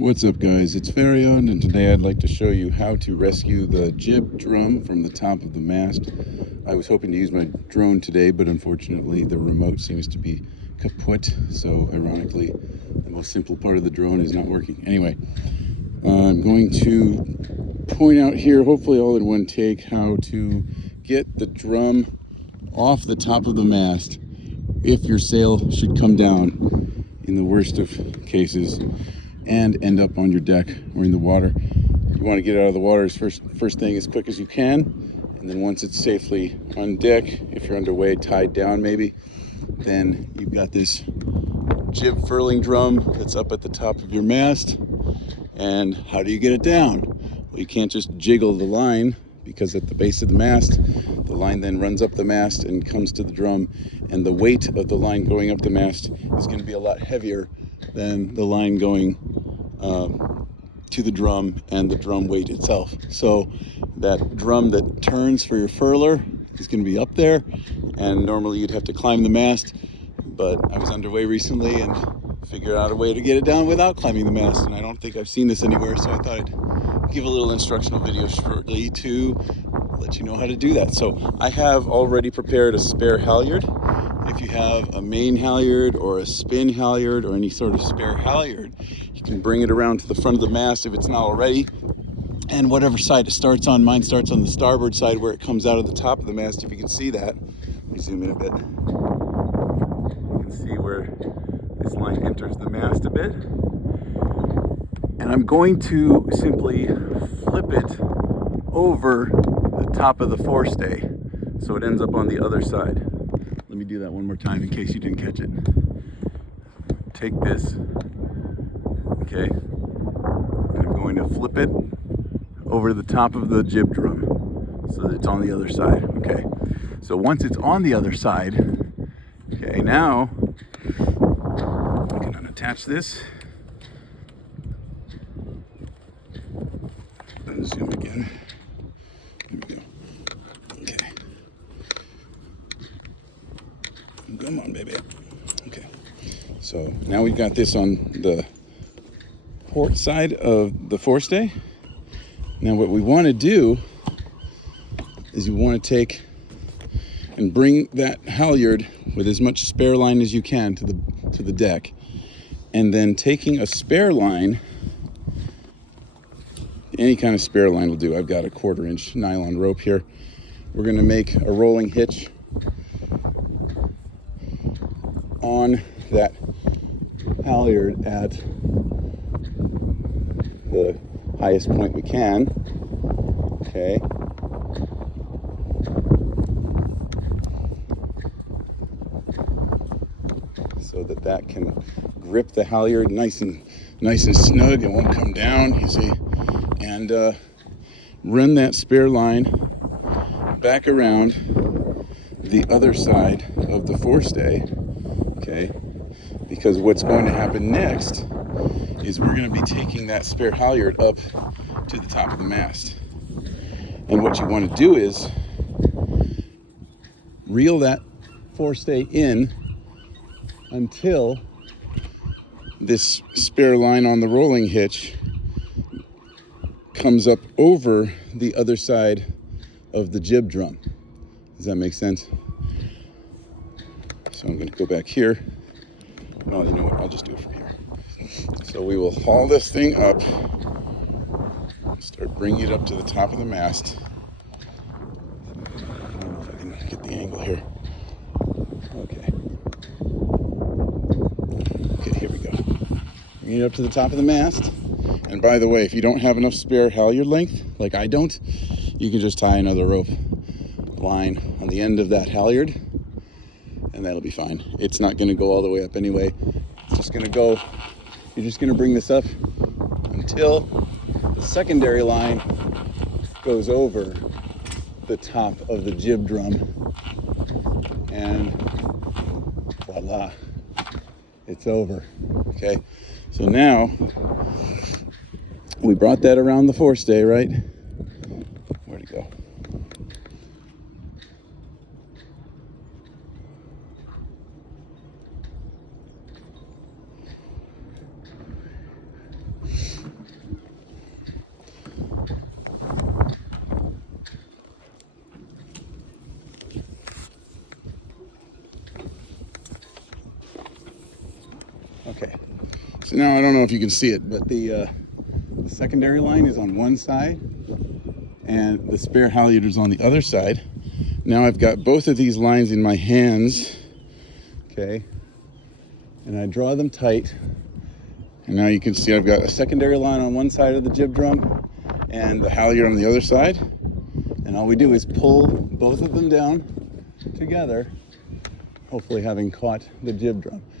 What's up, guys? It's Farion, and today I'd like to show you how to rescue the jib drum from the top of the mast. I was hoping to use my drone today, but unfortunately the remote seems to be kaput, so ironically the most simple part of the drone is not working. Anyway, I'm going to point out here, hopefully all in one take, how to get the drum off the top of the mast if your sail should come down in the worst of cases and end up on your deck or in the water. You want to get out of the water as first thing as quick as you can, and then once it's safely on deck, if you're underway, tied down maybe, then you've got this jib furling drum that's up at the top of your mast. And how do you get it down? Well, you can't just jiggle the line, because at the base of the mast, the line then runs up the mast and comes to the drum, and the weight of the line going up the mast is going to be a lot heavier than the line going to the drum and the drum weight itself. So that drum that turns for your furler is going to be up there, and normally you'd have to climb the mast, but I was underway recently and figured out a way to get it down without climbing the mast, and I don't think I've seen this anywhere, so I thought I'd give a little instructional video shortly to let you know how to do that. So I have already prepared a spare halyard. If you have a main halyard or a spin halyard or any sort of spare halyard, you can bring it around to the front of the mast if it's not already, and whatever side it starts on. Mine starts on the starboard side where it comes out of the top of the mast, if you can see that. Let me zoom in a bit. You can see where this line enters the mast a bit. And I'm going to simply flip it over the top of the forestay so it ends up on the other side. Let me do that one more time in case you didn't catch it. Take this, okay, and I'm going to flip it over the top of the jib drum so that it's on the other side, okay. So once it's on the other side, okay, now I can unattach this and zoom again. There we go. Okay. Come on, baby. Okay. So now we've got this on the port side of the forestay. Now what we want to do is you want to take and bring that halyard with as much spare line as you can to the deck, and then taking a spare line, any kind of spare line will do. I've got a 1/4 inch nylon rope here. We're going to make a rolling hitch on that halyard at the highest point we can, okay. So that can grip the halyard nice and snug. It won't come down, you see. And run that spare line back around the other side of the forestay, okay? Because what's going to happen next is we're going to be taking that spare halyard up to the top of the mast. And what you want to do is reel that forestay in until this spare line on the rolling hitch comes up over the other side of the jib drum. Does that make sense? So I'm going to go back here. Well, you know what? I'll just do it from here. So we will haul this thing up, start bringing it up to the top of the mast. I don't know if I can get the angle here. Okay. Okay, here we go. Bring it up to the top of the mast. And by the way, if you don't have enough spare halyard length, like I don't, you can just tie another rope line on the end of that halyard, and that'll be fine. It's not going to go all the way up anyway. It's just going to go, you're just going to bring this up until the secondary line goes over the top of the jib drum, and voila, it's over. Okay, so now we brought that around the forestay, right? Where'd it go? Okay, so now I don't know if you can see it, but the secondary line is on one side and the spare halyard is on the other side. Now I've got both of these lines in my hands, okay, and I draw them tight, and now you can see I've got a secondary line on one side of the jib drum and the halyard on the other side, and all we do is pull both of them down together, hopefully having caught the jib drum.